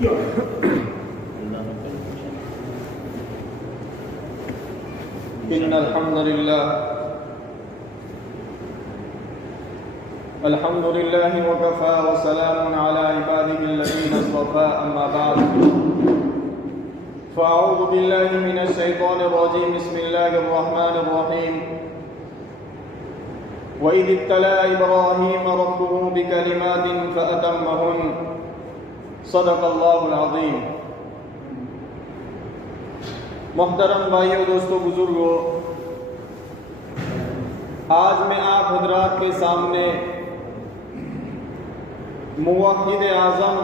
إن الحمد لله وكفى وسلام على عباده الذين اصطفى أما بعد فأعوذ بالله من الشيطان الرجيم بسم الله الرحمن الرحيم وإذ ابتلى إبراهيم ربه بكلمات فأتمهن صدق اللہ العظیم۔ محترم بھائیو، دوستو، بزرگو، آج میں آپ حضرات کے سامنے موحد اعظم،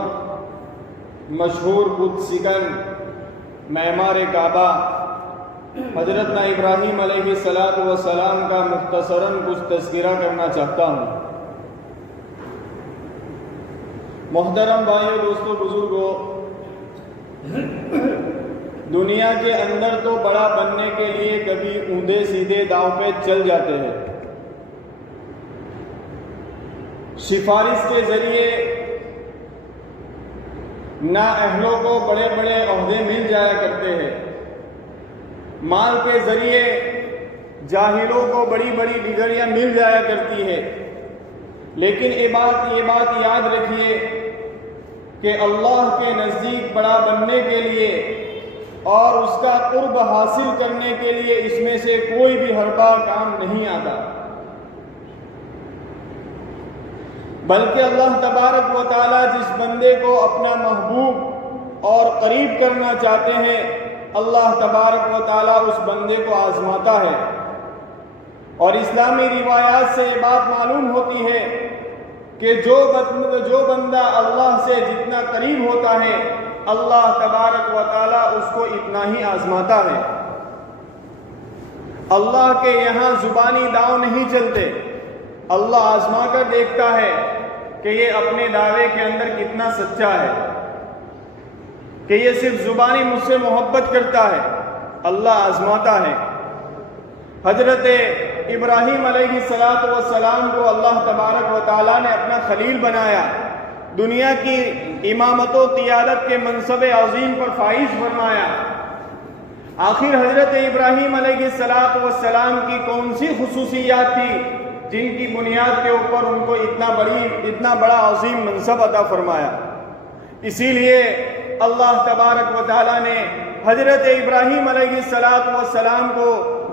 مشہور بت سکن، معمار کعبہ حضرت ابراہیم علیہ السلام کا مختصراً کچھ تذکرہ کرنا چاہتا ہوں۔ محترم بھائیو، دوستو، بزرگو، دنیا کے اندر تو بڑا بننے کے لیے کبھی اونھے سیدھے داؤں پہ چل جاتے ہیں، سفارش کے ذریعے نااہلوں کو بڑے بڑے عہدے مل جایا کرتے ہیں، مال کے ذریعے جاہلوں کو بڑی بڑی ڈگریاں مل جایا کرتی ہے، لیکن یہ بات یاد رکھیے کہ اللہ کے نزدیک بڑا بننے کے لیے اور اس کا قرب حاصل کرنے کے لیے اس میں سے کوئی بھی حربہ کام نہیں آتا، بلکہ اللہ تبارک و تعالی جس بندے کو اپنا محبوب اور قریب کرنا چاہتے ہیں، اللہ تبارک و تعالی اس بندے کو آزماتا ہے۔ اور اسلامی روایات سے یہ بات معلوم ہوتی ہے کہ جو بندہ اللہ سے جتنا قریب ہوتا ہے، اللہ تبارک و تعالی اس کو اتنا ہی آزماتا ہے۔ اللہ کے یہاں زبانی داؤ نہیں چلتے، اللہ آزما کر دیکھتا ہے کہ یہ اپنے دعوے کے اندر کتنا سچا ہے، کہ یہ صرف زبانی مجھ سے محبت کرتا ہے، اللہ آزماتا ہے۔ حضرت ابراہیم علیہ السلام کو اللہ تبارک و تعالیٰ نے اپنا خلیل بنایا، دنیا کی امامت و قیادت کے منصب عظیم پر فائز فرمایا۔ آخر حضرت ابراہیم علیہ السلام کی کون سی خصوصیات تھی جن کی بنیاد کے اوپر ان کو اتنا بڑا عظیم منصب عطا فرمایا؟ اسی لیے اللہ تبارک و تعالیٰ نے حضرت ابراہیم علیہ السلام کو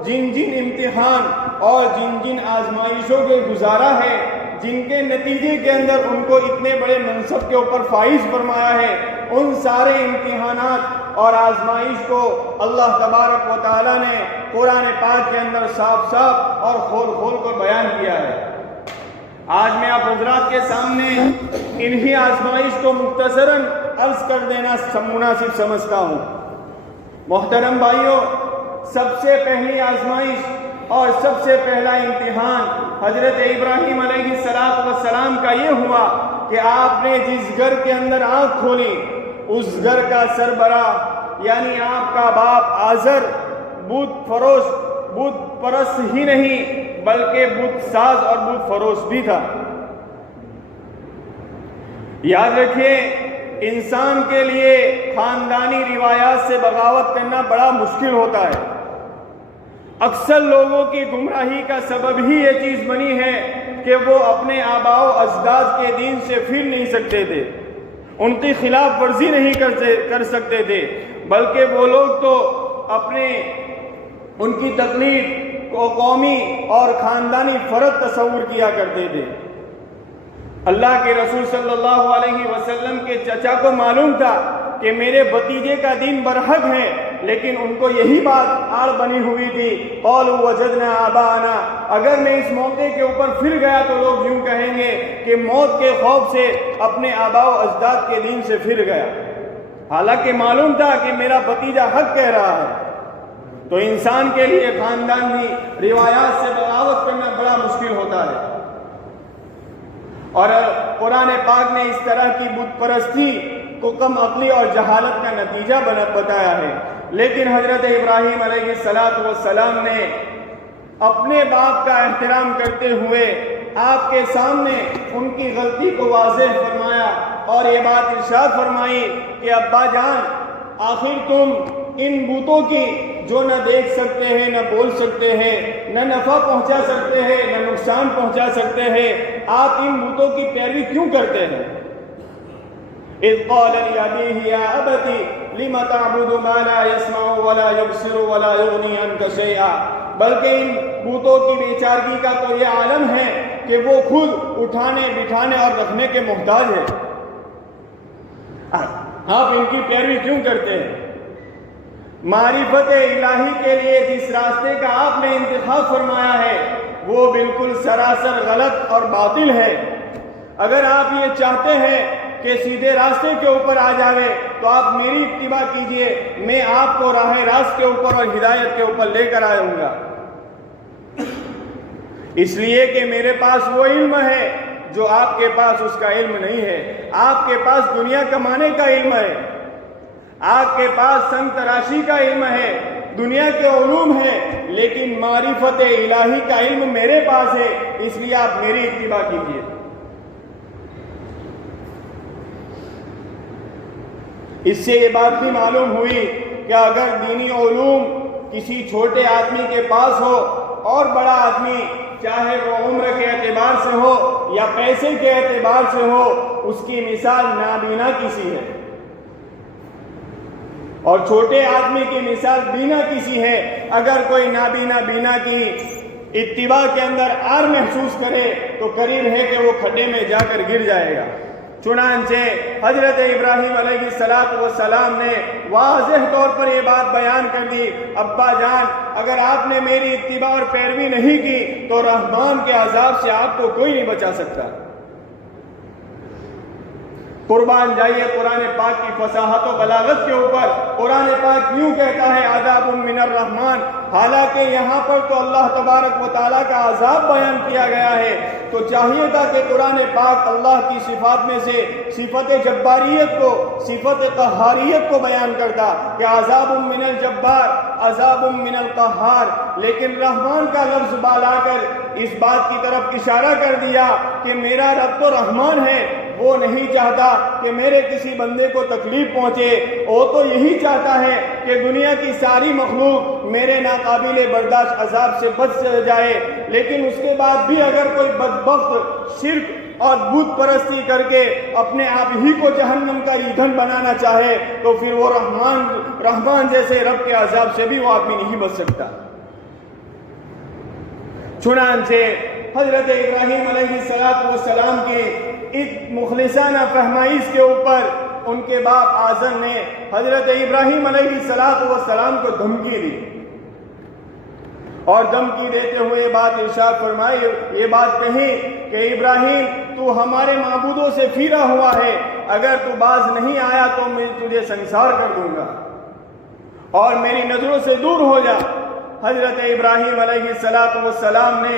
جن امتحان اور جن آزمائشوں کے گزارا ہے، جن کے نتیجے کے اندر ان کو اتنے بڑے منصب کے اوپر فائز فرمایا ہے، ان سارے امتحانات اور آزمائش کو اللہ تبارک و تعالیٰ نے قرآن پاک کے اندر صاف اور کھول کر بیان کیا ہے۔ آج میں آپ حضرات کے سامنے انہی آزمائش کو مختصراً عرض کر دینا مناسب سمجھتا ہوں۔ محترم بھائیوں، سب سے پہلی آزمائش اور سب سے پہلا امتحان حضرت ابراہیم علیہ السلام کا یہ ہوا کہ آپ نے جس گھر کے اندر آنکھ کھولی، اس گھر کا سربراہ یعنی آپ کا باپ آزر بت پرست ہی نہیں بلکہ بت ساز اور بت فروش بھی تھا۔ یاد رکھیے، انسان کے لیے خاندانی روایات سے بغاوت کرنا بڑا مشکل ہوتا ہے۔ اکثر لوگوں کی گمراہی کا سبب ہی یہ چیز بنی ہے کہ وہ اپنے آباء و اجداد کے دین سے پھر نہیں سکتے تھے، ان کی خلاف ورزی نہیں کر سکتے تھے، بلکہ وہ لوگ تو ان کی تقلید کو قومی اور خاندانی فرد تصور کیا کرتے تھے۔ اللہ کے رسول صلی اللہ علیہ وسلم کے چچا کو معلوم تھا کہ میرے بھتیجے کا دین برحق ہے، لیکن ان کو یہی بات آڑ بنی ہوئی تھی، قالوا وجدنا آباءنا، اگر میں اس موقع کے اوپر پھر گیا تو لوگ یوں کہیں گے کہ موت کے خوف سے اپنے آباء و اجداد کے دین سے پھر گیا، حالانکہ معلوم تھا کہ میرا بھتیجا حق کہہ رہا ہے۔ تو انسان کے لیے خاندانی روایات سے بغاوت کرنا بڑا مشکل ہوتا ہے، اور قرآن پاک نے اس طرح کی بت پرستی کو کم عقلی اور جہالت کا نتیجہ بتایا ہے۔ لیکن حضرت ابراہیم علیہ السلام نے اپنے باپ کا احترام کرتے ہوئے آپ کے سامنے ان کی غلطی کو واضح فرمایا اور یہ بات ارشاد فرمائی کہ ابا جان آخر تم ان بتوں کی جو نہ دیکھ سکتے ہیں، نہ بول سکتے ہیں، نہ نفع پہنچا سکتے ہیں، نہ نقصان پہنچا سکتے ہیں، آپ ان بتوں کی پیروی کیوں کرتے ہیں؟ اذ قال لأبيه يا أبت لم تعبد ما لا يسمع ولا يبصر ولا يغني عنك شيئا، بلکہ ان بتوں کی بیچارگی کا تو یہ عالم ہے کہ وہ خود اٹھانے بٹھانے اور رکھنے کے محتاج ہے، آپ ان کی پیروی کیوں کرتے ہیں؟ معرفت الہی کے لیے جس راستے کا آپ نے انتخاب فرمایا ہے وہ بالکل سراسر غلط اور باطل ہے۔ اگر آپ یہ چاہتے ہیں کہ سیدھے راستے کے اوپر آ جاوے تو آپ میری اتباع کیجئے، میں آپ کو راہ راست کے اوپر اور ہدایت کے اوپر لے کر آؤں گا، اس لیے کہ میرے پاس وہ علم ہے جو آپ کے پاس اس کا علم نہیں ہے۔ آپ کے پاس دنیا کمانے کا علم ہے، آپ کے پاس سنگ تراشی کا علم ہے، دنیا کے علوم ہے، لیکن معرفت الہی کا علم میرے پاس ہے، اس لیے آپ میری اتباع کیجئے۔ اس سے یہ بات بھی معلوم ہوئی کہ اگر دینی علوم کسی چھوٹے آدمی کے پاس ہو اور بڑا آدمی چاہے وہ عمر کے اعتبار سے ہو یا پیسے کے اعتبار سے ہو، اس کی مثال نابینا کسی ہے، اور چھوٹے آدمی کی مثال بینا کسی ہے۔ اگر کوئی نابینا بینا کی اتباع کے اندر آر محسوس کرے تو قریب ہے کہ وہ کھڈے میں جا کر گر جائے گا۔ چنانچہ حضرت ابراہیم علیہ السلام نے واضح طور پر یہ بات بیان کر دی، ابا جان اگر آپ نے میری اتباع اور پیروی نہیں کی تو رحمان کے عذاب سے آپ کو کوئی نہیں بچا سکتا۔ قربان جائیے قرآن پاک کی فصاحت و بلاغت کے اوپر۔ قرآن پاک یوں کہتا ہے عذاب من الرحمن، حالانکہ یہاں پر تو اللہ تبارک و تعالیٰ کا عذاب بیان کیا گیا ہے، تو چاہیے تھا کہ قرآن پاک اللہ کی صفات میں سے صفت جباریت کو، صفت قہاریت کو بیان کرتا کہ عذاب من الجبار، عذاب من القہار، لیکن رحمان کا لفظ بالا کر اس بات کی طرف اشارہ کر دیا کہ میرا رب تو رحمان ہے، وہ نہیں چاہتا کہ میرے کسی بندے کو تکلیف پہنچے، وہ تو یہی چاہتا ہے کہ دنیا کی ساری مخلوق میرے ناقابل برداشت عذاب سے بچ جائے، لیکن اس کے بعد بھی اگر کوئی بدبخت شرک اور بت پرستی کر کے اپنے آپ ہی کو جہنم کا ایندھن بنانا چاہے تو پھر وہ رحمان جیسے رب کے عذاب سے بھی وہ آدمی نہیں بچ سکتا۔ چنانچہ حضرت ابراہیم علیہ السلام کی ایک مخلصانہ فہمائش کے اوپر ان کے باپ آزر نے حضرت ابراہیم علیہ السلام کو دھمکی دی، اور دھمکی دیتے ہوئے بات ارشاد فرمائی، یہ بات کہی کہ ابراہیم تو ہمارے معبودوں سے پھیرا ہوا ہے، اگر تو باز نہیں آیا تو میں تجھے سنسار کر دوں گا اور میری نظروں سے دور ہو جا۔ حضرت ابراہیم علیہ السلام نے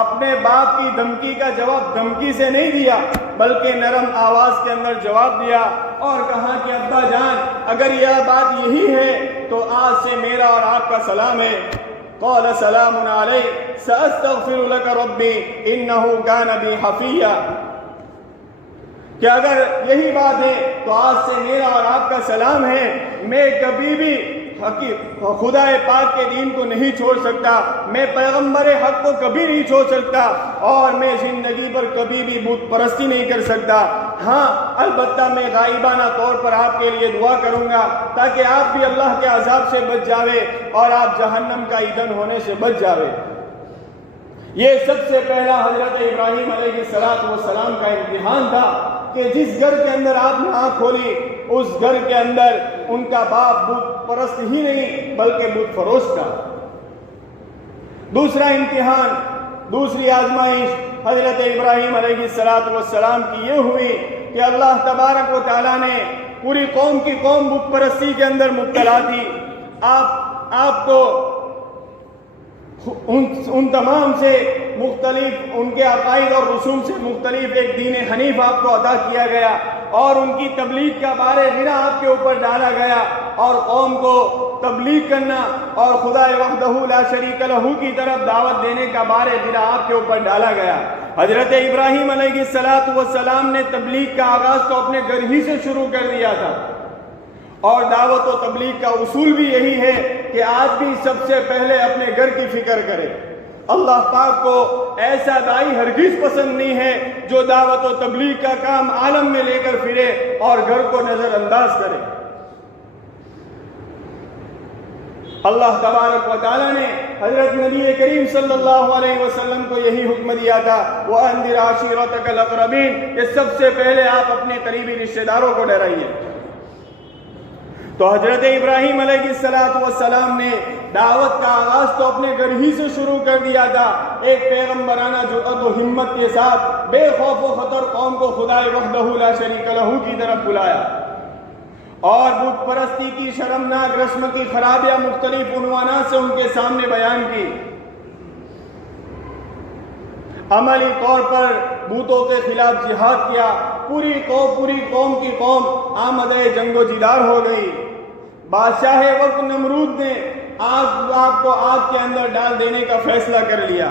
اپنے باپ کی دھمکی کا جواب دھمکی سے نہیں دیا بلکہ نرم آواز کے اندر جواب دیا اور کہا کہ ابا جان اگر یہ بات یہی ہے تو آج سے میرا اور آپ کا سلام ہے۔ قال سلام علی سأستغفر لك ربی انه كان بی حفیہ، کہ اگر یہی بات ہے تو آج سے میرا اور آپ کا سلام ہے، میں کبھی بھی خدا پاک کے دین کو نہیں چھوڑ سکتا، میں پیغمبر حق کو کبھی نہیں چھوڑ سکتا، اور میں زندگی پر کبھی بھی بت پرستی نہیں کر سکتا۔ ہاں البتہ میں غائبانہ طور پر آپ کے لیے دعا کروں گا تاکہ آپ بھی اللہ کے عذاب سے بچ جاوے اور آپ جہنم کا ایندھن ہونے سے بچ جاوے۔ یہ سب سے پہلا حضرت ابراہیم علیہ السلام کا امتحان تھا کہ جس گھر کے اندر آپ نے آنکھ کھولی اس گھر کے اندر ان کا باپ بت پرست ہی نہیں بلکہ بت فروش تھا۔ دوسرا امتحان، دوسری آزمائش حضرت ابراہیم علیہ السلام کی یہ ہوئی کہ اللہ تبارک و تعالیٰ نے پوری قوم کی قوم بت پرستی کے اندر مبتلا تھی، آپ کو ان تمام سے مختلف ان کے عقائد اور رسوم سے مختلف ایک دین حنیف آپ کو عطا کیا گیا اور ان کی تبلیغ کا بار غرہ آپ کے اوپر ڈالا گیا اور قوم کو تبلیغ کرنا اور خدا وحدہ لا شریک لہ کی طرف دعوت دینے کا بار غرہ آپ کے اوپر ڈالا گیا۔ حضرت ابراہیم علیہ السلام نے تبلیغ کا آغاز تو اپنے گھر ہی سے شروع کر دیا تھا، اور دعوت و تبلیغ کا اصول بھی یہی ہے کہ آدمی سب سے پہلے اپنے گھر کی فکر کرے۔ اللہ پاک کو ایسا داعی ہرگز پسند نہیں ہے جو دعوت و تبلیغ کا کام عالم میں لے کر پھرے اور گھر کو نظر انداز کرے۔ اللہ تبارک و تعالیٰ نے حضرت نبی کریم صلی اللہ علیہ وسلم کو یہی حکم دیا تھا، وَأَنذِرْ عَشِيرَتَكَ الْأَقْرَبِينَ، کہ سب سے پہلے آپ اپنے قریبی رشتہ داروں کو ڈرائیے۔ تو حضرت ابراہیم علیہ السلام نے دعوت کا آغاز تو اپنے گھر ہی سے شروع کر دیا تھا، ایک پیغمبرانہ جرأت و ہمت کے ساتھ بے خوف و خطر قوم کو خدائے وحدہ لا شریک لہ کی طرف بلایا، اور بت پرستی کی شرمناک رسم کی خرابیاں مختلف عنوانات سے ان کے سامنے بیان کی۔ عملی طور پر بتوں کے خلاف جہاد کیا، پوری قوم کی قوم آمدہ جنگ و جدار ہو گئی۔ بادشاہ وقت نمرود نے آپ کو آگ کے اندر ڈال دینے کا فیصلہ کر لیا۔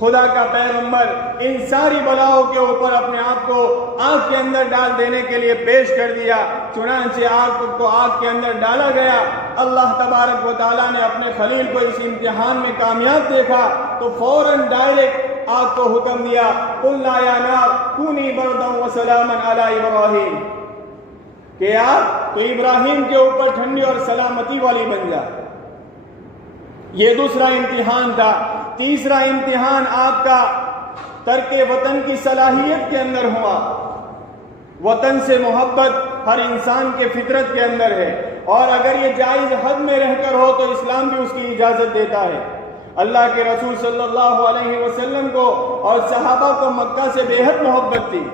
خدا کا پیغمبر ان ساری بلاؤں کے اوپر اپنے آپ کو آگ کے اندر ڈال دینے کے لیے پیش کر دیا، چنانچہ آگ کے اندر ڈالا گیا۔ اللہ تبارک و تعالیٰ نے اپنے خلیل کو اس امتحان میں کامیاب دیکھا تو فوراً ڈائریکٹ آگ کو حکم دیا، قُلْنَا يَا نَارُ كُونِي بَرْدًا وَسَلَامًا عَلَىٰ إِبْرَاهِيمَ، کہ آگ تو ابراہیم کے اوپر ٹھنڈی اور سلامتی والی بن جا۔ یہ دوسرا امتحان تھا۔ تیسرا امتحان آپ کا ترک وطن کی صلاحیت کے اندر ہوا۔ وطن سے محبت ہر انسان کے فطرت کے اندر ہے، اور اگر یہ جائز حد میں رہ کر ہو تو اسلام بھی اس کی اجازت دیتا ہے۔ اللہ کے رسول صلی اللہ علیہ وسلم کو اور صحابہ کو مکہ سے بے حد محبت تھی،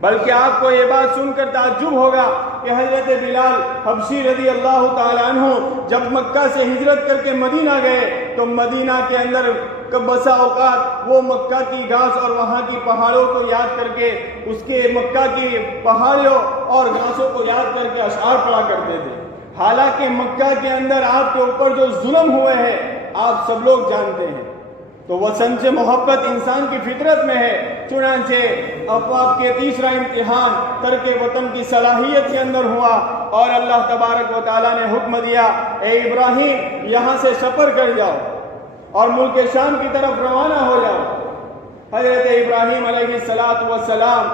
بلکہ آپ کو یہ بات سن کر تعجب ہوگا کہ حضرت بلال حبشی رضی اللہ تعالیٰ عنہ جب مکہ سے ہجرت کر کے مدینہ گئے تو مدینہ کے اندر بسا اوقات وہ مکہ کی گھاس اور وہاں کی پہاڑوں کو یاد کر کے، اس کے مکہ کی پہاڑوں اور گھاسوں کو یاد کر کے اشعار پڑھا کرتے تھے۔ حالانکہ مکہ کے اندر آپ کے اوپر جو ظلم ہوئے ہیں آپ سب لوگ جانتے ہیں۔ تو وطن سے محبت انسان کی فطرت میں ہے، چنانچہ اب آپ کے تیسرا امتحان ترک وطن کی صلاحیت کے اندر ہوا، اور اللہ تبارک و تعالیٰ نے حکم دیا، اے ابراہیم یہاں سے سفر کر جاؤ اور ملک شام کی طرف روانہ ہو جاؤ۔ حضرت ابراہیم علیہ السلام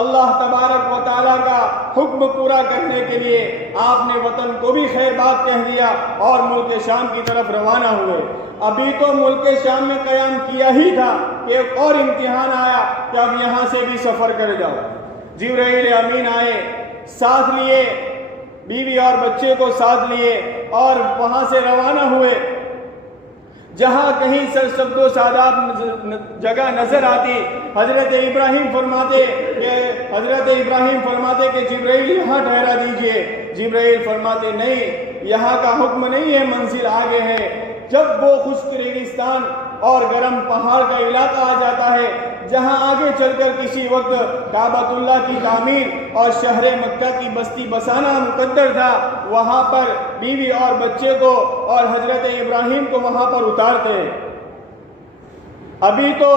اللہ تبارک و تعالیٰ کا حکم پورا کرنے کے لیے آپ نے وطن کو بھی خیر بات کہہ دیا اور ملک شام کی طرف روانہ ہوئے۔ ابھی تو ملک شام میں قیام کیا ہی تھا کہ ایک اور امتحان آیا کہ اب یہاں سے بھی سفر کر جاؤ۔ جبرائیل امین آئے، ساتھ لیے بیوی اور بچے کو ساتھ لیے، اور وہاں سے روانہ ہوئے۔ جہاں کہیں سرسبز و شاداب جگہ نظر آتی، حضرت ابراہیم فرماتے کہ جبرائیل یہاں ٹھہرا دیجئے۔ جبرائیل فرماتے نہیں، یہاں کا حکم نہیں ہے، منزل آگے ہے۔ جب وہ خشک ریگستان اور گرم پہاڑ کا علاقہ آ جاتا ہے جہاں آگے چل کر کسی وقت کعبۃ اللہ کی تعمیر اور شہر مکہ کی بستی بسانا مقدر تھا، وہاں پر بیوی اور بچے کو اور حضرت ابراہیم کو وہاں پر اتارتے ہیں۔ ابھی تو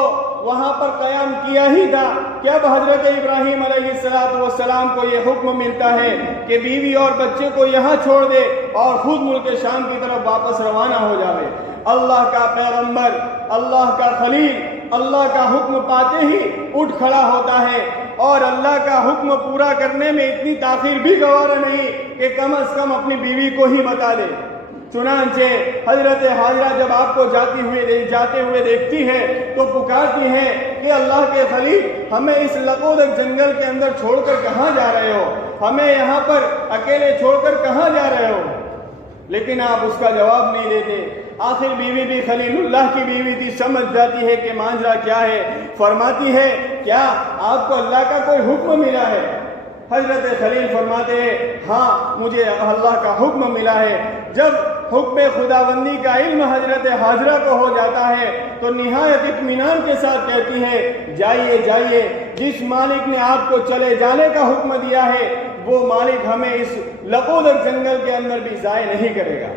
وہاں پر قیام کیا ہی تھا کہ اب حضرت ابراہیم علیہ السلام کو یہ حکم ملتا ہے کہ بیوی اور بچے کو یہاں چھوڑ دے اور خود ملک شام کی طرف واپس روانہ ہو جاوے۔ اللہ کا پیغمبر، اللہ کا خلیل، اللہ کا حکم پاتے ہی اٹھ کھڑا ہوتا ہے، اور اللہ کا حکم پورا کرنے میں اتنی تاخیر بھی گوارا نہیں کہ کم از کم اپنی بیوی کو ہی بتا دے۔ چنانچہ حضرت حاجرہ جب آپ کو جاتے ہوئے دیکھتی ہے تو پکارتی ہے کہ اللہ کے خلیل، ہمیں اس لغودک جنگل کے اندر چھوڑ کر کہاں جا رہے ہو؟ ہمیں یہاں پر اکیلے چھوڑ کر کہاں جا رہے ہو؟ لیکن آپ اس کا جواب نہیں دیتے۔ آخر بیوی بھی خلیل اللہ کی بیوی تھی، سمجھ جاتی ہے کہ ماجرا کیا ہے۔ فرماتی ہے، کیا آپ کو اللہ کا کوئی حکم ملا ہے؟ حضرت خلیل فرماتے ہیں، ہاں مجھے اللہ کا حکم ملا ہے۔ جب حکم خداوندی کا علم حضرت حاجرہ کو ہو جاتا ہے تو نہایت اطمینان کے ساتھ کہتی ہے، جائیے جائیے، جس مالک نے آپ کو چلے جانے کا حکم دیا ہے وہ مالک ہمیں اس لغودک جنگل کے اندر بھی ضائع نہیں کرے گا۔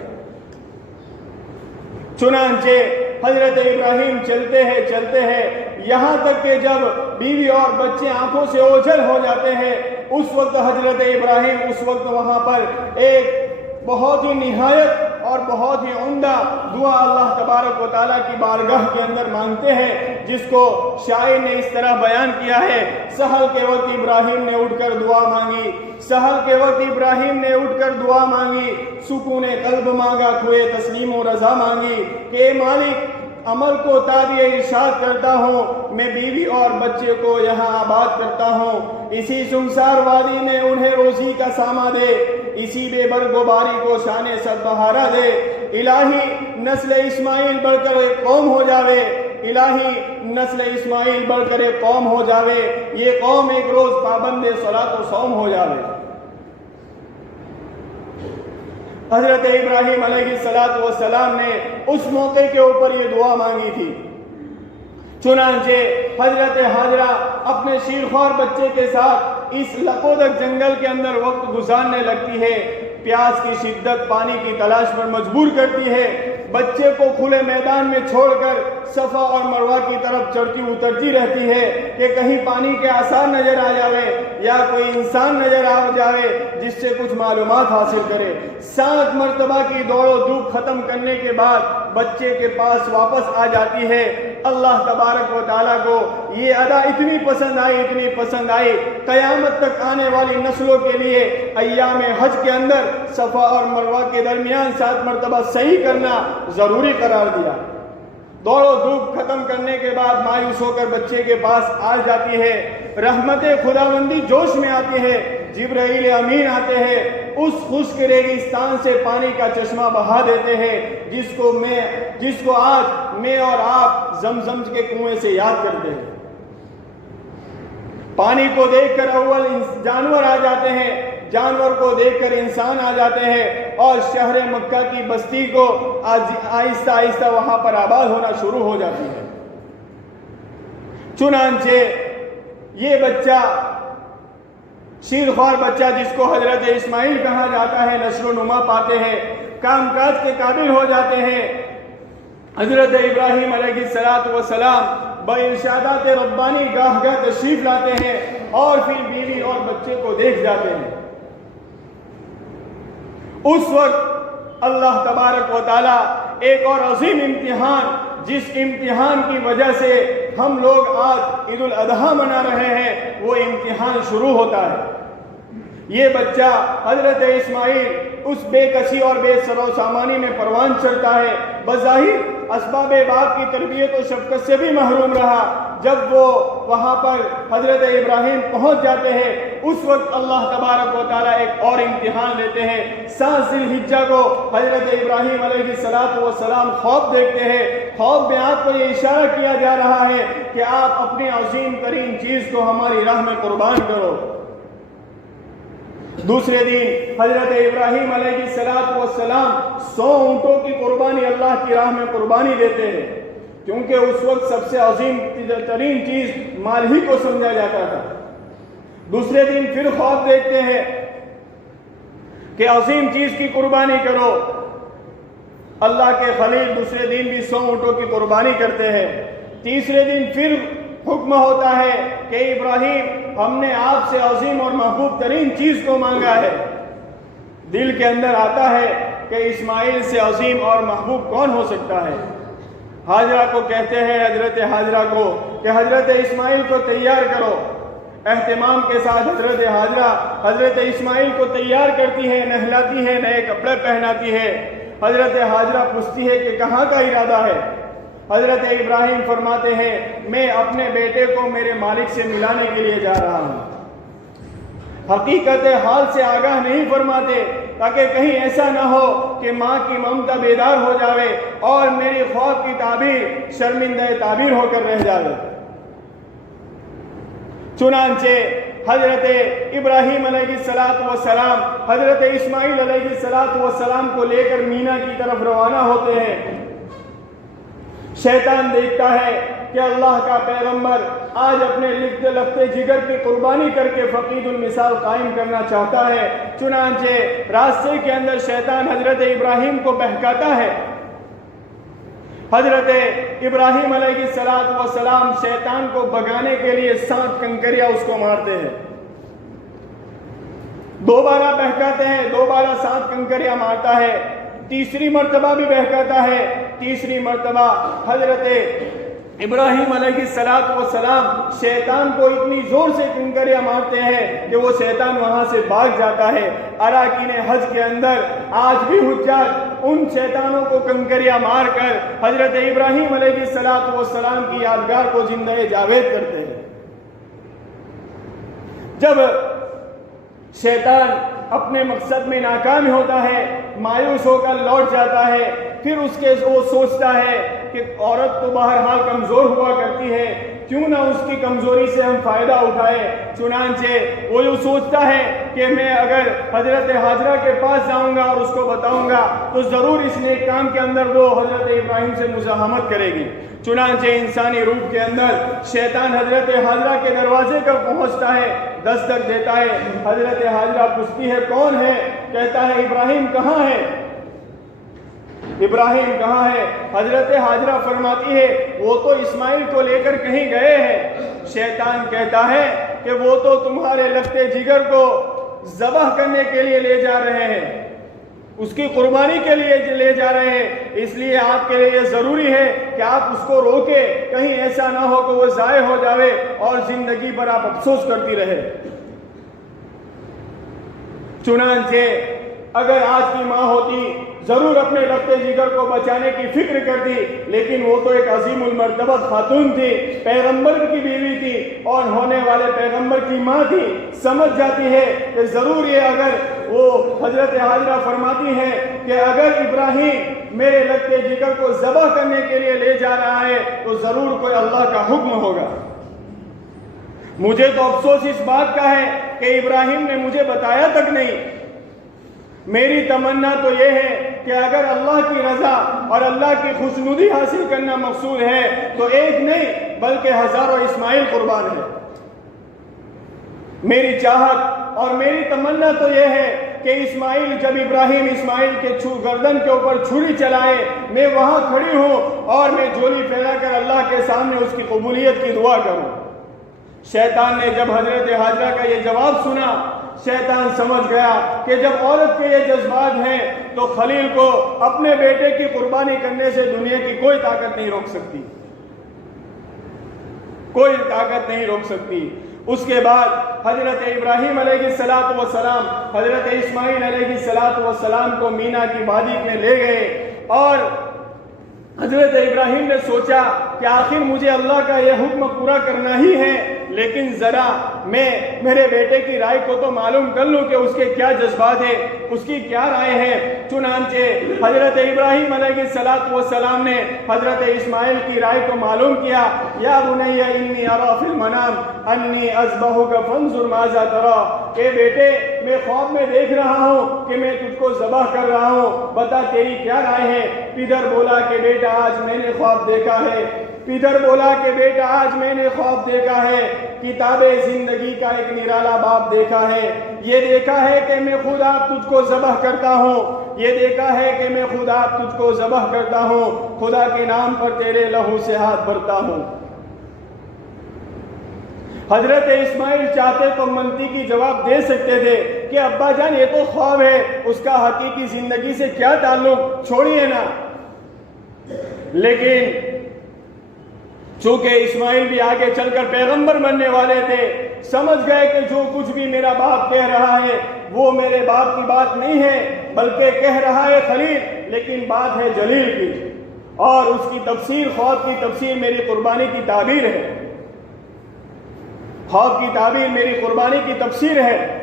چنانچہ حضرت ابراہیم چلتے ہیں یہاں تک کہ جب بیوی اور بچے آنکھوں سے اوجھل ہو جاتے ہیں اس وقت حضرت ابراہیم اس وقت وہاں پر ایک بہت ہی نہایت اور بہت ہی عمدہ دعا اللہ تبارک و تعالیٰ کی بارگاہ کے اندر مانگتے ہیں، جس کو شاعر نے اس طرح بیان کیا ہے: سحر کے وقت ابراہیم نے اٹھ کر دعا مانگی، سحر کے وقت ابراہیم نے اٹھ کر دعا مانگی، سکون قلب مانگا، کھوئے تسلیم و رضا مانگی کہ اے مالک عمل کو تابع ارشاد کرتا ہوں، میں بیوی اور بچے کو یہاں آباد کرتا ہوں، اسی سنسار وادی میں انہیں روزی کا ساما دے، اسی بے برگ و باری کو شان سد بہارا دے، الہی نسل اسماعیل بڑھ کر ایک قوم ہو جاوے، الہی نسل اسماعیل بڑھ کر ایک قوم ہو جاوے، یہ قوم ایک روز پابند صلاۃ و صوم ہو جاوے۔ حضرت ابراہیم علیہ السلام نے اس موقع کے اوپر یہ دعا مانگی تھی۔ چنانچہ حضرت ہاجرہ اپنے شیرخوار بچے کے ساتھ اس لقودک جنگل کے اندر وقت گزارنے لگتی ہے، پیاس کی شدت پانی کی تلاش پر مجبور کرتی ہے، بچے کو کھلے میدان میں چھوڑ کر صفا اور مروہ کی طرف چڑھتی اترتی رہتی ہے کہ کہیں پانی کے آثار نظر آ جاوے یا کوئی انسان نظر آ جاوے جس سے کچھ معلومات حاصل کرے۔ 7 مرتبہ کی دوڑ و دھوپ ختم کرنے کے بعد بچے کے پاس واپس آ جاتی ہے۔ اللہ تبارک و تعالیٰ کو یہ ادا اتنی پسند آئی، قیامت تک آنے والی نسلوں کے لیے ایام حج کے اندر صفا اور مروہ کے درمیان 7 مرتبہ صحیح کرنا ضروری قرار دیا۔ دوڑ و دھوپ ختم کرنے کے بعد مایوس ہو کر بچے کے پاس آ جاتی ہے، رحمت خداوندی جوش میں آتی ہے، جبرائیل امین آتے ہیں، اس خشک ریگستان سے پانی کا چشمہ بہا دیتے ہیں جس کو آج میں اور آپ زمزم کے کنویں سے یاد کرتے ہیں۔ پانی کو دیکھ کر اول جانور آ جاتے ہیں، جانور کو دیکھ کر انسان آ جاتے ہیں، اور شہر مکہ کی بستی کو آہستہ آہستہ وہاں پر آباد ہونا شروع ہو جاتی ہے۔ چنانچہ یہ بچہ، شیرخوار بچہ جس کو حضرت اسماعیل کہا جاتا ہے، نشو و نما پاتے ہیں، کام کاج کے قابل ہو جاتے ہیں۔ حضرت ابراہیم علیہ السلام بارشادات ربانی گاہ گاہ تشریف لاتے ہیں اور پھر بیوی اور بچے کو دیکھ جاتے ہیں۔ اس وقت اللہ تبارک و تعالیٰ ایک اور عظیم امتحان، جس امتحان کی وجہ سے ہم لوگ آج عید الاضحیٰ منا رہے ہیں، وہ امتحان شروع ہوتا ہے۔ یہ بچہ حضرت اسماعیل اس بے کسی اور بے سر و سامانی میں پروان چڑھتا ہے، بظاہر اسباب باپ کی تربیت و شفقت سے بھی محروم رہا۔ جب وہ وہاں پر حضرت ابراہیم پہنچ جاتے ہیں، اس وقت اللہ تبارک و تعالیٰ ایک اور امتحان لیتے ہیں۔ 7 ذی الحجہ کو حضرت ابراہیم علیہ السلام خواب دیکھتے ہیں۔ خواب میں آپ کو یہ اشارہ کیا جا رہا ہے کہ آپ اپنی عظیم ترین چیز کو ہماری راہ میں قربان کرو۔ دوسرے دن حضرت ابراہیم علیہ السلام 100 اونٹوں کی قربانی اللہ کی راہ میں قربانی دیتے ہیں، کیونکہ اس وقت سب سے عظیم ترین چیز مال ہی کو سمجھا جاتا تھا۔ دوسرے دن پھر خواب دیکھتے ہیں کہ عظیم چیز کی قربانی کرو۔ اللہ کے خلیل دوسرے دن بھی 100 اونٹوں کی قربانی کرتے ہیں۔ تیسرے دن پھر حکم ہوتا ہے کہ ابراہیم، ہم نے آپ سے عظیم اور محبوب ترین چیز کو مانگا ہے۔ دل کے اندر آتا ہے کہ اسماعیل سے عظیم اور محبوب کون ہو سکتا ہے۔ ہاجرہ کو کہتے ہیں، حضرت ہاجرہ کو، کہ حضرت اسماعیل کو تیار کرو۔ اہتمام کے ساتھ حضرت ہاجرہ حضرت اسماعیل کو تیار کرتی ہے، نہلاتی ہے، نئے کپڑے پہناتی ہے۔ حضرت ہاجرہ پوچھتی ہے کہ کہاں کا ارادہ ہے؟ حضرت ابراہیم فرماتے ہیں، میں اپنے بیٹے کو میرے مالک سے ملانے کے لیے جا رہا ہوں۔ حقیقت حال سے آگاہ نہیں فرماتے تاکہ کہیں ایسا نہ ہو کہ ماں کی ممتا بیدار ہو جاوے اور میری خواب کی تعبیر شرمندہ تعبیر ہو کر رہ جاوے۔ چنانچہ حضرت ابراہیم علیہ السلام حضرت اسماعیل علیہ السلام کو لے کر مینا کی طرف روانہ ہوتے ہیں۔ شیطان دیکھتا ہے کہ اللہ کا پیغمبر آج اپنے لکھتے لفتے جگر کی قربانی کر کے فقید المثال قائم کرنا چاہتا ہے۔ چنانچہ راستے کے اندر شیطان حضرت ابراہیم کو بہکاتا ہے۔ حضرت ابراہیم علیہ السلام شیطان کو بھگانے کے لیے 7 کنکریاں اس کو مارتے ہیں، دوبارہ بہکاتے ہیں، دوبارہ 7 کنکریاں مارتا ہے، تیسری مرتبہ بھی بہکاتا ہے، تیسری مرتبہ حضرت ابراہیم علیہ السلام شیطان کو اتنی زور سے کنکریاں مارتے ہیں کہ وہ شیطان وہاں سے بھاگ جاتا ہے۔ اراکین حج کے اندر آج بھی حجاج ان شیطانوں کو کنکریاں مار کر حضرت ابراہیم علیہ السلام کی یادگار کو زندہ جاوید کرتے ہیں۔ جب شیطان اپنے مقصد میں ناکام ہوتا ہے، مایوس ہو کر لوٹ جاتا ہے، پھر وہ سوچتا ہے کہ عورت تو بہرحال کمزور ہوا کرتی ہے، کیوں نہ اس کی کمزوری سے ہم فائدہ اٹھائے۔ چنانچہ وہ یہ سوچتا ہے کہ میں اگر حضرت حاجرہ کے پاس جاؤں گا اور اس کو بتاؤں گا تو ضرور اس نیک کام کے اندر وہ حضرت ابراہیم سے مزاحمت کرے گی۔ چنانچہ انسانی روح کے اندر شیطان حضرت حاجرہ کے دروازے پر پہنچتا ہے، دستک دیتا ہے۔ حضرت حاجرہ پوچھتی ہے کون ہے؟ کہتا ہے ابراہیم کہاں ہے؟ ابراہیم کہاں ہے؟ حضرت حاجرہ فرماتی ہے وہ تو اسماعیل کو لے کر کہیں گئے ہیں۔ شیطان کہتا ہے کہ وہ تو تمہارے لگتے جگر کو ذبح کرنے کے لیے لے جا رہے ہیں، اس کی قربانی کے لیے لے جا رہے ہیں، اس لیے آپ کے لیے ضروری ہے کہ آپ اس کو روکے، کہیں ایسا نہ ہو کہ وہ ضائع ہو جاوے اور زندگی پر آپ افسوس کرتی رہے۔ چنانچہ اگر آج کی ماں ہوتی ضرور اپنے رفتے جگر کو بچانے کی فکر کرتی، لیکن وہ تو ایک عظیم المرتبہ خاتون تھی، پیغمبر کی بیوی تھی اور ہونے والے پیغمبر کی ماں تھی، سمجھ جاتی ہے کہ ضرور یہ اگر وہ حضرت حاجرہ فرماتی ہے کہ اگر ابراہیم میرے لگتے جگر کو ذبح کرنے کے لیے لے جا رہا ہے تو ضرور کوئی اللہ کا حکم ہوگا۔ مجھے تو افسوس اس بات کا ہے کہ ابراہیم نے مجھے بتایا تک نہیں۔ میری تمنا تو یہ ہے کہ اگر اللہ کی رضا اور اللہ کی خوشنودی حاصل کرنا مقصود ہے تو ایک نہیں بلکہ ہزاروں اسماعیل قربان ہے۔ میری چاہت اور میری تمنا تو یہ ہے کہ اسماعیل جب ابراہیم اسماعیل کے گردن کے اوپر چھری چلائے، میں وہاں کھڑی ہوں اور میں جھولی پھیلا کر اللہ کے سامنے اس کی قبولیت کی دعا کروں۔ شیطان نے جب حضرت حاجرہ کا یہ جواب سنا، شیطان سمجھ گیا کہ جب عورت کے یہ جذبات ہیں تو خلیل کو اپنے بیٹے کی قربانی کرنے سے دنیا کی کوئی طاقت نہیں روک سکتی، کوئی طاقت نہیں روک سکتی۔ اس کے بعد حضرت ابراہیم علیہ السلام حضرت اسماعیل علیہ السلام کو مینا کی وادی میں لے گئے اور حضرت ابراہیم نے سوچا کہ آخر مجھے اللہ کا یہ حکم پورا کرنا ہی ہے، لیکن ذرا میں میرے بیٹے کی رائے کو تو معلوم کر لوں کہ اس کے کیا جذبات ہیں، اس کی کیا رائے ہے۔ چنانچہ حضرت ابراہیم علیہ السلام نے حضرت اسماعیل کی رائے کو معلوم کیا۔ یا بنی انی اری فی المنام انی اذبحک فانظر ماذا تری، اے بیٹے میں خواب میں دیکھ رہا ہوں کہ میں تجھ کو ذبح کر رہا ہوں، بتا تیری کیا رائے ہے۔ پدر بولا کہ بیٹا آج میں نے خواب دیکھا ہے، پدر بولا کہ بیٹا آج میں نے خواب دیکھا ہے، کتاب زندگی کا ایک نرالا باب دیکھا ہے، یہ دیکھا ہے کہ میں خود آپ تجھ کو ذبح کرتا ہوں، یہ دیکھا ہے کہ میں خود آپ تجھ کو ذبح کرتا ہوں، خدا کے نام پر تیرے لہو سے ہاتھ بھرتا ہوں۔ حضرت اسماعیل چاہتے تو منطقی کی جواب دے سکتے تھے کہ ابا جان یہ تو خواب ہے، اس کا حقیقی زندگی سے کیا تعلق، چھوڑیے نا۔ لیکن چونکہ اسماعیل بھی آگے چل کر پیغمبر بننے والے تھے، سمجھ گئے کہ جو کچھ بھی میرا باپ کہہ رہا ہے وہ میرے باپ کی بات نہیں ہے، بلکہ کہہ رہا ہے خلیل، لیکن بات ہے جلیل کی، اور اس کی تفسیر، خواب کی تفسیر میری قربانی کی تعبیر ہے، خواب کی تعبیر میری قربانی کی تفسیر ہے۔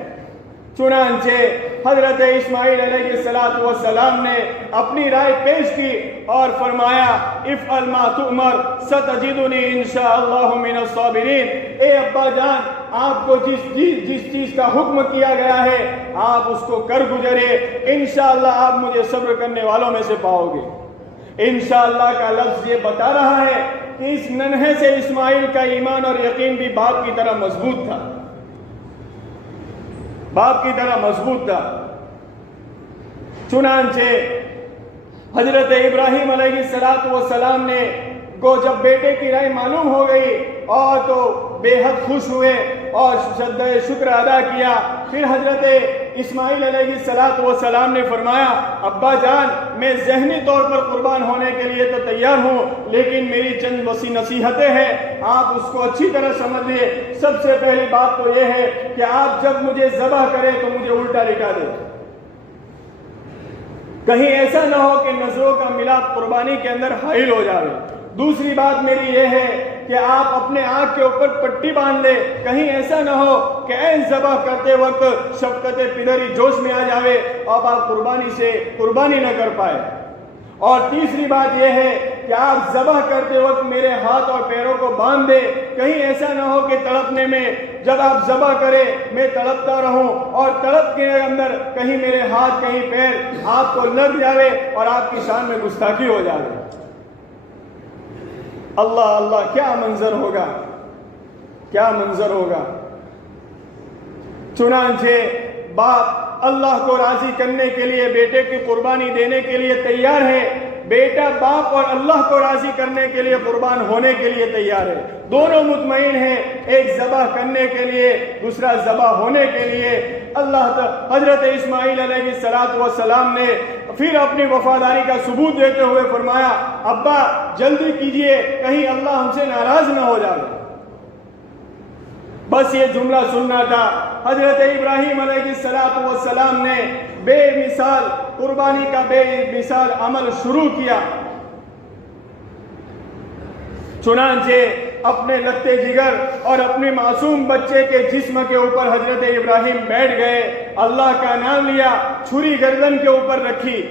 چنانچہ حضرت اسماعیل علیہ السلام نے اپنی رائے پیش کی اور فرمایا افعل ما تؤمر ستجدنی انشاءاللہ من الصابرین۔ اے ابا جان، آپ کو جس چیز کا حکم کیا گیا ہے آپ اس کو کر گزرے، انشاءاللہ آپ مجھے صبر کرنے والوں میں سے پاؤ گے۔ انشاءاللہ کا لفظ یہ بتا رہا ہے کہ اس ننھے سے اسماعیل کا ایمان اور یقین بھی باپ کی طرح مضبوط تھا، باپ کی طرح مضبوط تھا۔ چنانچہ حضرت ابراہیم علیہ السلام نے کو جب بیٹے کی رائے معلوم ہو گئی اور تو بے حد خوش ہوئے اور شکر ادا کیا. پھر حضرت اسماعیل علیہ السلام نے فرمایا ابا جان میں ذہنی طور پر قربان ہونے کے لیے تو تیار ہوں لیکن میری چند وسیع نصیحتیں ہیں آپ اس کو اچھی طرح سمجھ لیں. سب سے پہلی بات تو یہ ہے کہ آپ جب مجھے ذبح کریں تو مجھے الٹا لٹا دیں. کہیں ایسا نہ ہو کہ نظروں کا ملاپ قربانی کے اندر حائل ہو جائے. دوسری بات میری یہ ہے کہ آپ اپنے آنکھ کے اوپر پٹی باندھ لیں کہیں ایسا نہ ہو کہ عین ذبح کرتے وقت شفقت پدری جوش میں آ جاوے اب آپ قربانی نہ کر پائے. اور تیسری بات یہ ہے کہ آپ ذبح کرتے وقت میرے ہاتھ اور پیروں کو باندھ دیں کہیں ایسا نہ ہو کہ تڑپنے میں جب آپ ذبح کریں میں تڑپتا رہوں اور تڑپ کے اندر کہیں میرے ہاتھ کہیں پیر آپ کو لگ جاوے اور آپ کی شان میں گستاخی ہو جاوے. اللہ اللہ کیا منظر ہوگا کیا منظر ہوگا. چنانچہ باپ اللہ کو راضی کرنے کے لیے بیٹے کی قربانی دینے کے لیے تیار ہے. بیٹا باپ اور اللہ کو راضی کرنے کے لیے قربان ہونے کے لیے تیار ہے. دونوں مطمئن ہیں ایک ذبح کرنے کے لیے دوسرا ذبح ہونے کے لیے. حضرت اسماعیل علیہ السلام نے پھر اپنی وفاداری کا ثبوت دیتے ہوئے فرمایا ابا جلدی کیجئے کہیں اللہ ہم سے ناراض نہ ہو جائے. بس یہ جملہ سننا تھا. حضرت ابراہیم علیہ السلام نے بے مثال قربانی کا بے مثال عمل شروع کیا. چنانچہ اپنے لتے جگر اور اپنے معصوم بچے کے جسم کے اوپر حضرت ابراہیم بیٹھ گئے. اللہ کا نام لیا چھری گردن کے اوپر رکھی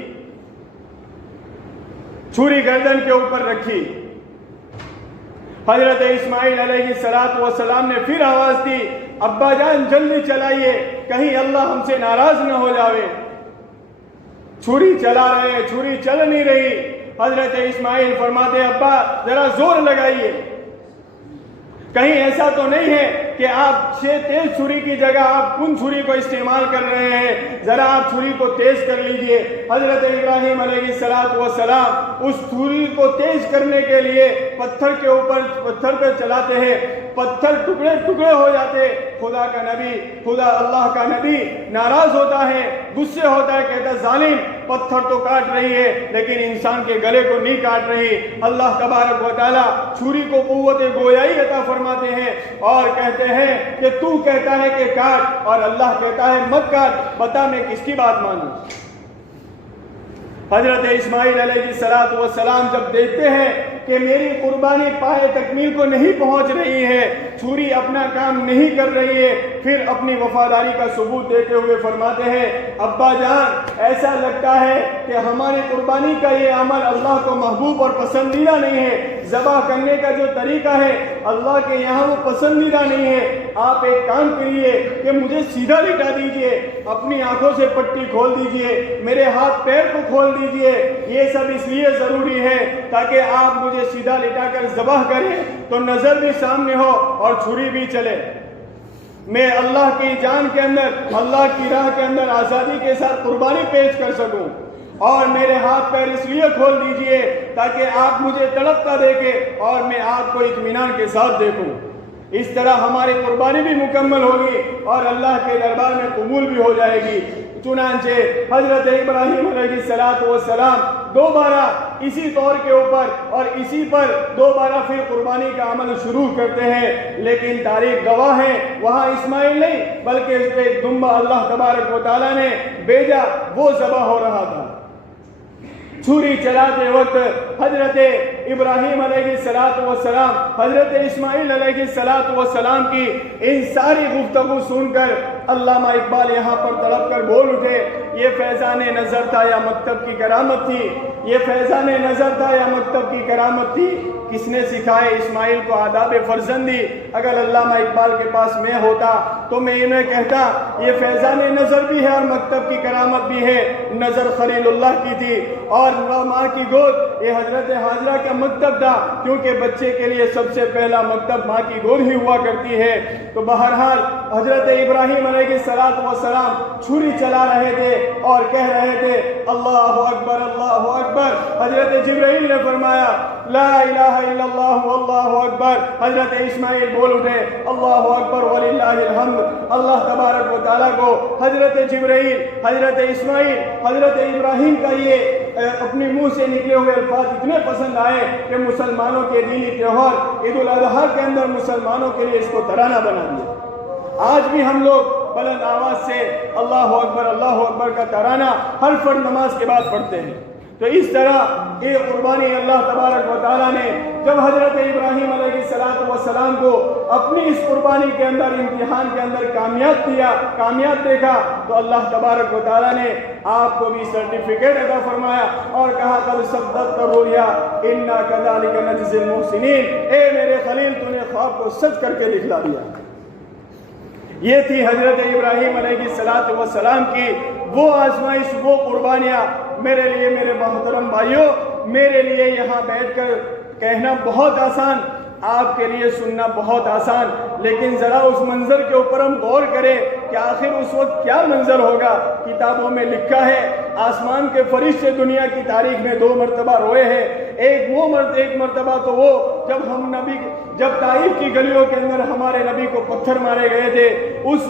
چھری گردن کے اوپر رکھی. حضرت اسماعیل علیہ السلام نے پھر آواز دی ابا جان جلدی چلائیے کہیں اللہ ہم سے ناراض نہ ہو جاوے. چھری چلا رہے چھری چل نہیں رہی. حضرت اسماعیل فرماتے ابا ذرا زور لگائیے کہیں ایسا تو نہیں ہے کہ آپ تیز چھری کی جگہ آپ کن چھری کو استعمال کر رہے ہیں ذرا آپ چھری کو تیز کر لیجئے. حضرت ابراہیم علیہ السلام اس چھری کو تیز کرنے کے لیے پتھر کے اوپر پتھر پہ چلاتے ہیں پتھر ٹکڑے ٹکڑے ہو جاتے. خدا اللہ کا نبی ناراض ہوتا ہے غصے ہوتا ہے کہتا ظالم پتھر تو کاٹ رہی ہے لیکن انسان کے گلے کو نہیں کاٹ رہی. اللہ تبارک و تعالی چھری کو قوت گویائی عطا فرماتے ہیں اور کہتے ہیں کہ تو کہتا ہے کہ کاٹ اور اللہ کہتا ہے مت کاٹ بتا میں کس کی بات مانوں. حضرت اسماعیل علیہ السلام جب دیکھتے ہیں کہ میری قربانی پائے تکمیل کو نہیں پہنچ رہی ہے چھری اپنا کام نہیں کر رہی ہے پھر اپنی وفاداری کا ثبوت دیتے ہوئے فرماتے ہیں ابا جان ایسا لگتا ہے کہ ہماری قربانی کا یہ عمل اللہ کو محبوب اور پسندیدہ نہیں ہے. ذبح کرنے کا جو طریقہ ہے اللہ کے یہاں وہ پسندیدہ نہیں ہے. آپ ایک کام کریے کہ مجھے سیدھا لٹا دیجئے اپنی آنکھوں سے پٹی کھول دیجئے میرے ہاتھ پیر کو کھول دیجئے. یہ سب اس لیے ضروری ہے تاکہ آپ مجھے سیدھا لٹا کر ذبح کریں تو نظر بھی سامنے ہو اور چھری بھی چلے. میں اللہ کی جان کے اندر اللہ کی راہ کے اندر آزادی کے ساتھ قربانی پیش کر سکوں. اور میرے ہاتھ پیر اس لیے کھول دیجئے تاکہ آپ مجھے تڑپتا دیکھیں اور میں آپ کو اطمینان کے ساتھ دیکھوں. اس طرح ہماری قربانی بھی مکمل ہوگی اور اللہ کے دربار میں قبول بھی ہو جائے گی. چنانچہ حضرت ابراہیم علیہ السلام دوبارہ اسی طور کے اوپر اور اسی پر دوبارہ پھر قربانی کا عمل شروع کرتے ہیں. لیکن تاریخ گواہ ہے وہاں اسماعیل نہیں بلکہ ایک دمبا اللہ تبارک و تعالیٰ نے بھیجا وہ ذبح ہو رہا تھا. چھری چلاتے وقت حضرت ابراہیم علیہ السلام حضرت اسماعیل علیہ السلام کی ان ساری گفتگو سن کر علامہ اقبال یہاں پر تڑپ کر بول اٹھے یہ فیضان نظر تھا یا مکتب کی کرامت تھی. یہ فیضان نظر تھا یا مکتب کی کرامت تھی. کس نے سکھائے اسماعیل کو آداب فرزندی؟ اگر علامہ اقبال کے پاس میں ہوتا تو میں انہیں کہتا یہ فیضان نظر بھی ہے اور مکتب کی کرامت بھی ہے۔ نظر خلیل اللہ کی تھی اور ماں کی گود یہ حضرت حاجرہ کا مکتب تھا، کیونکہ بچے کے لیے سب سے پہلا مکتب ماں کی گود ہی ہوا کرتی ہے۔ تو بہرحال حضرت ابراہیم علیہ السلام چھری چلا رہے تھے اور کہہ رہے تھے اللہ اکبر اللہ اکبر۔ حضرت جبرائیل نے فرمایا لا الہ الا اللہ واللہ اکبر۔ حضرت اسماعیل بول اٹھے اللہ اکبر وللہ الحمد۔ اللہ تبارک و تعالیٰ کو حضرت جبرائیل، حضرت اسماعیل، حضرت ابراہیم کا یہ اپنے منہ سے نکلے ہوئے الفاظ اتنے پسند آئے کہ مسلمانوں کے دینی تہوار عید الاضحیٰ کے اندر مسلمانوں کے لیے اس کو ترانہ بنا دیا۔ آج بھی ہم لوگ بلند آواز سے اللہ اکبر کا ترانہ ہر فرض نماز کے بعد پڑھتے ہیں۔ تو اس طرح یہ قربانی اللہ تبارک و تعالیٰ نے جب حضرت ابراہیم علیہ السلام کو اپنی اس قربانی کے اندر امتحان کے اندر کامیاب دیکھا تو اللہ تبارک و تعالیٰ نے آپ کو بھی سرٹیفکیٹ عطا فرمایا اور کہا قد صدقت الرؤیا انا کذالک نجزی المحسنین۔ اے میرے خلیل تو نے خواب کو سچ کر کے دکھلا دیا۔ یہ تھی حضرت ابراہیم علیہ السلام کی وہ آزمائش، وہ قربانیاں۔ میرے لیے، میرے محترم بھائیوں، میرے لیے یہاں بیٹھ کر کہنا بہت آسان، آپ کے لیے سننا بہت آسان، لیکن ذرا اس منظر کے اوپر ہم غور کریں کہ آخر اس وقت کیا منظر ہوگا۔ کتابوں میں لکھا ہے آسمان کے فرشتے دنیا کی تاریخ میں 2 مرتبہ روئے ہیں۔ ایک مرتبہ تو وہ جب طائف کی گلیوں کے اندر ہمارے نبی کو پتھر مارے گئے تھے، اس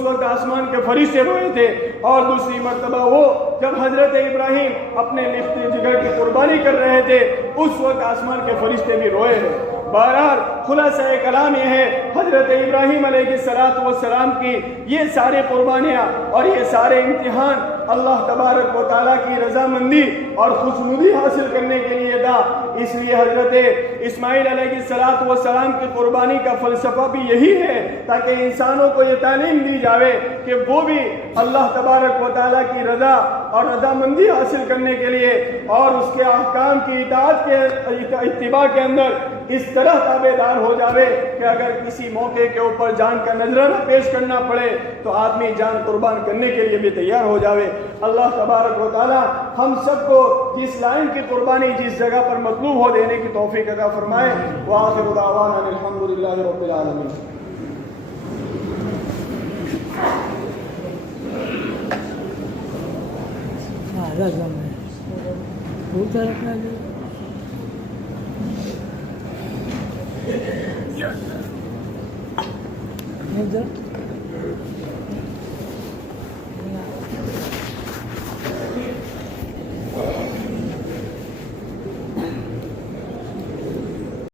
وقت آسمان کے فرشتے روئے تھے، اور دوسری مرتبہ وہ جب حضرت ابراہیم اپنے لخت جگر کی قربانی کر رہے تھے، اس وقت آسمان کے فرشتے بھی روئے ہیں۔ بہرحال خلاصہ کلام یہ ہے حضرت ابراہیم علیہ السلام کی یہ سارے قربانیاں اور یہ سارے امتحان اللہ تبارک و تعالیٰ کی رضامندی اور خوشنودی حاصل کرنے کے لیے تھا۔ اس لیے حضرت اسماعیل علیہ السلام کی قربانی کا فلسفہ بھی یہی ہے، تاکہ انسانوں کو یہ تعلیم دی جاوے کہ وہ بھی اللہ تبارک و تعالیٰ کی رضا اور رضامندی حاصل کرنے کے لیے اور اس کے احکام کی اطاعت کے اتباع کے اندر اس طرح تابعدار ہو جاوے کہ اگر کسی موقع کے اوپر جان کا نذرانہ پیش کرنا پڑے تو آدمی جان قربان کرنے کے لیے بھی تیار ہو جاوے۔ اللہ تبارک و تعالی ہم سب کو جس لائن کی قربانی جس جگہ پر مطلوب ہو دینے کی توفیق عطا فرمائے۔ وآخر دعوانا الحمدللہ رب العالمین۔ Yes.